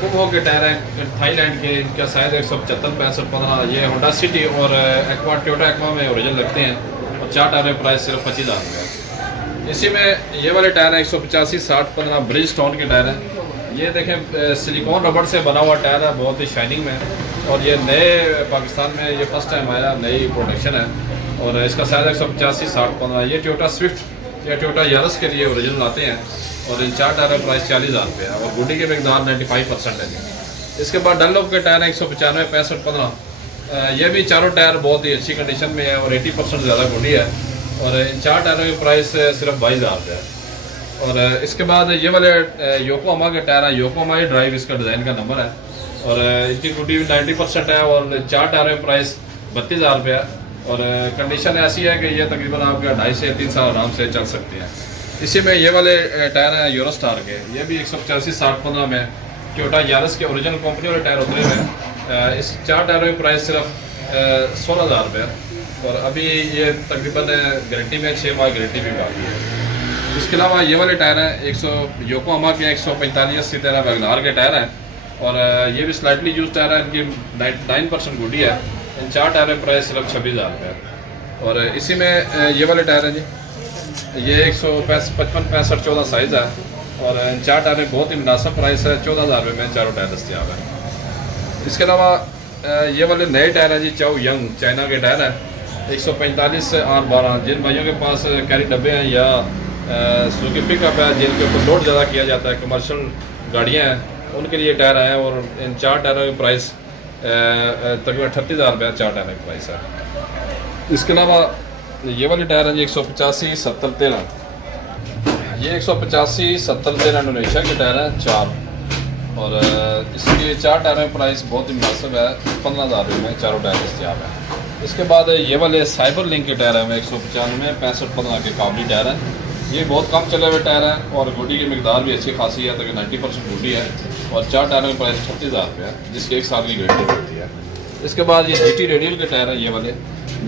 कुम्हो के टायर हैं थाईलैंड के, इनका साइज़ 175-65-15। ये होंडा सिटी और एक्वा टोयोटा एक्वा में ओरिजिनल लगते हैं और 4 टायर प्राइस सिर्फ 25,000 रुपये है। इसी में ये वाले टायर हैं 185-60-15 ब्रिज स्टोन के टायर हैं। ये देखें सिलिकॉन रबड़ से बना हुआ टायर है, बहुत ही शाइनिंग में, और ये नए पाकिस्तान में ये फर्स्ट टाइम आया, नई प्रोडक्शन है और इसका साइज़ 185-60-15। ये टोयोटा स्विफ्ट या टोयोटा यारिस के लिए ओरिजिनल आते हैं और इन 4 टायर प्राइस 40,000 रुपये है और गुडी की मिकदार 95% है जी। इसके बाद डनलॉप के टायर 195-65-15। ये भी चारों टायर बहुत ही अच्छी कंडीशन में है और 80% ज़्यादा गुडी है और इन 4 टायरों की प्राइस सिर्फ 22,000 रुपये है। और इसके बाद ये वाले योकोहामा के टायर है, योकोहामा ड्राइव इसका डिज़ाइन का नंबर है और इनकी गुडी 90% है और 4 टायरों की प्राइस 32,000 रुपये है और कंडीशन ऐसी है कि ये तकरीबन आपके 2.5 से 3 साल आराम से चल सकते हैं। इसी में ये वाले टायर हैं यूरोस्टार के, ये भी 185-60-15 में टोयोटा यारिस के ओरिजिनल कंपनी वाले टायर उतरे हुए। इस 4 टायरों की प्राइस सिर्फ 16,000 रुपये है और अभी ये तकरीबन गारंटी में 6 माह गारंटी भी बाकी है। इसके अलावा ये वाले टायर हैं योकोहामा के 145-80-13 वैगनार के टायर हैं और ये भी स्लाइटली यूज टायर है, इनकी 99% गुडी है। इन 4 टायरों की प्राइस सिर्फ 26,000 रुपये है। और इसी में ये वाले टायर हैं जी, ये 155-65-14 साइज़ है और इन 4 टायर बहुत ही मुनासिब प्राइस है, 14,000 रुपये में चारों टायर दस्तियाब है। इसके अलावा ये वाले नए टायर हैं जी, चाओ यंग चाइना के टायर हैं 145-8-12। जिन भाइयों के पास कैरी डब्बे हैं या सुजुकी पिकअप है जिनके ऊपर लोड ज़्यादा किया जाता है, कमर्शियल गाड़ियाँ हैं, उनके लिए टायर हैं और इन 4 टायरों की प्राइस तकरीबन 38,000 रुपये 4 टायरों की प्राइस है। इसके अलावा ये वाले टायर हैं जी 185-70-13। ये 185-70-13 इंडोनेशिया के टायर हैं 4 और इसके 4 टायरों की प्राइस बहुत ही मुनासिब है, 15,000 रुपये में चारों टायर दस्तियाब है। इसके बाद ये वाले साइबर लिंक के टायर हैं 195-65-15 के काबली टायर हैं। ये बहुत कम चले हुए टायर हैं और गुडी की मिकदार भी अच्छी खासी है, तक 90% गुडी है और 4 टायरों की प्राइस 36,000 रुपये है, जिसकी 1 साल की गारंटी होती है। इसके बाद ये GT रेडियल के टायर हैं, ये वाले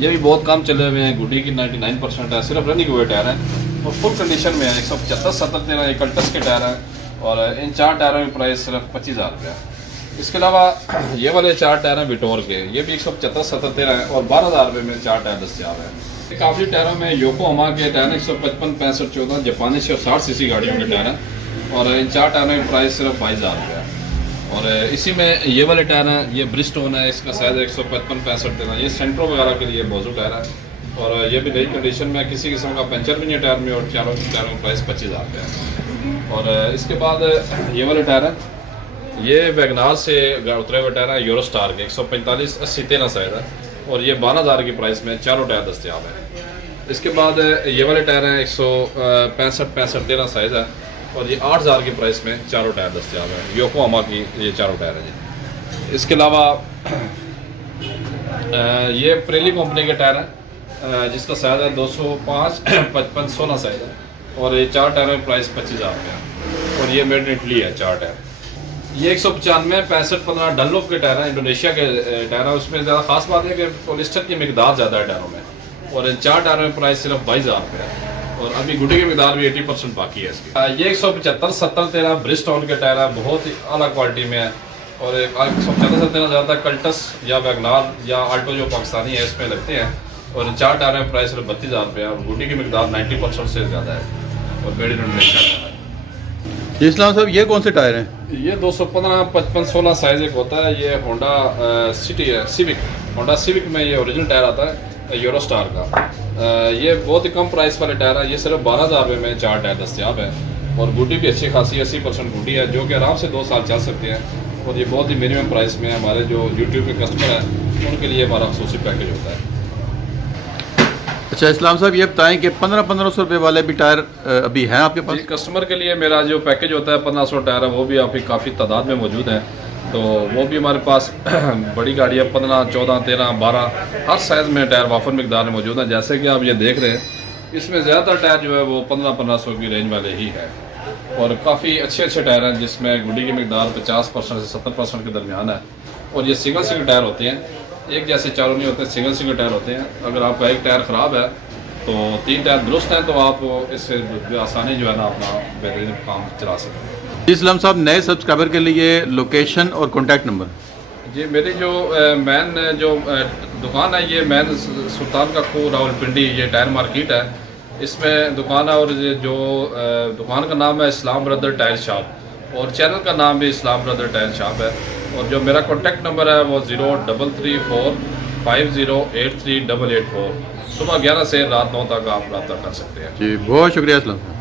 ये भी बहुत कम चले हुए हैं, गुडी की 99% है, सिर्फ रनिंग हुए टायर हैं और फुल कंडीशन में है। 175-70-13 एकल्टस के टायर हैं और इन 4 टायरों की प्राइस सिर्फ 25,000 रुपये है। इसके अलावा ये वाले 4 टायर हैं विटोर के, ये भी 175-70-13 है और 12,000 रुपये में 4 टायर दस्तियाब है। काफ़ी टायरों में योकोहामा के टायर 155-65-14 जापानी 160 सीसी गाड़ियों के टायर हैं और इन 4 टायरों की प्राइस सिर्फ 22,000 रुपये है। और इसी में ये वाले टायर हैं, ये ब्रिजस्टोन है, इसका साइज़ 155-65-13। ये सेंट्रो वगैरह के लिए मौजूद टायर है और ये भी नई कंडीशन में, किसी किस्म का पंचर भी नहीं है टायर में और चारों टायरों की प्राइस 25,000 रुपये है। और इसके बाद ये वाले टायर हैं, ये वैगनार से उतरे हुए टायर हैं यूरोस्टार के 145-80-13 साइज़ है और ये 12,000 की प्राइस में चारों टायर दस्तियाब है। इसके बाद ये वाले टायर हैं 165-65-13 साइज़ है और ये 8,000 की प्राइस में चारों टायर दस्तियाब है। योकोहामा की ये चारों टायर हैं जी। इसके अलावा ये प्रेली कंपनी के टायर हैं जिसका साइज़ है 205-55-16 साइज़ है और ये 4 टायरों की प्राइस 25,000 रुपये है और ये मेड इन इटली है 4 टायर। ये 195-65-15 डनलॉप के टायर हैं, इंडोनेशिया के टायर हैं। उसमें ज़्यादा खास बात है कि पॉलिस्टर की मिकदार ज़्यादा है टायरों में और इन 4 टायरों की प्राइस सिर्फ 22,000 रुपये है और अभी गुडी की मिकदार भी 80% बाकी है इसकी। ये 175-70-13 ब्रिजस्टोन के टायर है, बहुत ही अला क्वालिटी में है और 175-70-13 ज़्यादा कल्टस या वैगनार या आल्टो जो पाकिस्तानी है इसमें लगते हैं और इन 4 टायरों की प्राइस सिर्फ 32,000 रुपये है और गुडी की मिकदार 90% से ज़्यादा है और मेड इन इंडोनेशिया है। इस्लाम साहब ये कौन से टायर हैं? ये 215-55-16 साइज़ एक होता है, ये होंडा सिटी है, सिविक, होंडा सिविक में ये ओरिजिनल टायर आता है यूरोस्टार का। ये बहुत ही कम प्राइस वाले टायर है, ये सिर्फ 12,000 रुपये में 4 टायर दस्तियाब है और गुडी भी अच्छी खासी 80% गुडी है जो कि आराम से 2 साल चल सकते हैं और ये बहुत ही मिनिमम प्राइस में हमारे जो यूट्यूब के कस्टमर हैं उनके लिए हमारा खसूसी पैकेज होता है। अच्छा इस्लाम साहब ये बताएं कि 1500 रुपये वाले भी टायर अभी हैं आपके पास? कस्टमर के लिए मेरा जो पैकेज होता है 1500 टायर है वो भी आपकी काफ़ी तादाद में मौजूद है, तो वो भी हमारे पास बड़ी गाड़ियाँ 15, 14, 13, 12 हर साइज़ में टायर वाफर मिकदार में मौजूद हैं। जैसे कि आप ये देख रहे हैं, इसमें ज़्यादातर टायर जो है वो 1500 की रेंज वाले ही है और काफ़ी अच्छे अच्छे टायर हैं जिसमें गुडी की मिकदार 50% से 70% के दरमियान है और ये सिंगल टायर होते हैं, एक जैसे चारों नहीं होते, सिंगल टायर होते हैं। अगर आपका एक टायर ख़राब है तो 3 टायर दुरुस्त हैं तो आप इससे आसानी जो है ना अपना बेहतरीन काम चला सकते हैं। इस्लाम साहब, नए सब्सक्राइबर के लिए लोकेशन और कॉन्टैक्ट नंबर। जी, मेरी जो मेन जो दुकान है, ये मेन सुल्तान का खू रावलपिंडी, ये टायर मार्केट है, इसमें दुकान है। और ये जो दुकान का नाम है इस्लाम ब्रदर टायर शॉप, और चैनल का नाम भी इस्लाम ब्रदर टायर शॉप है। और जो मेरा कॉन्टैक्ट नंबर है वो 033450838884। सुबह 11 से रात 9 तक आप रब्ता कर सकते हैं। जी, बहुत शुक्रिया इस्लाम साहब।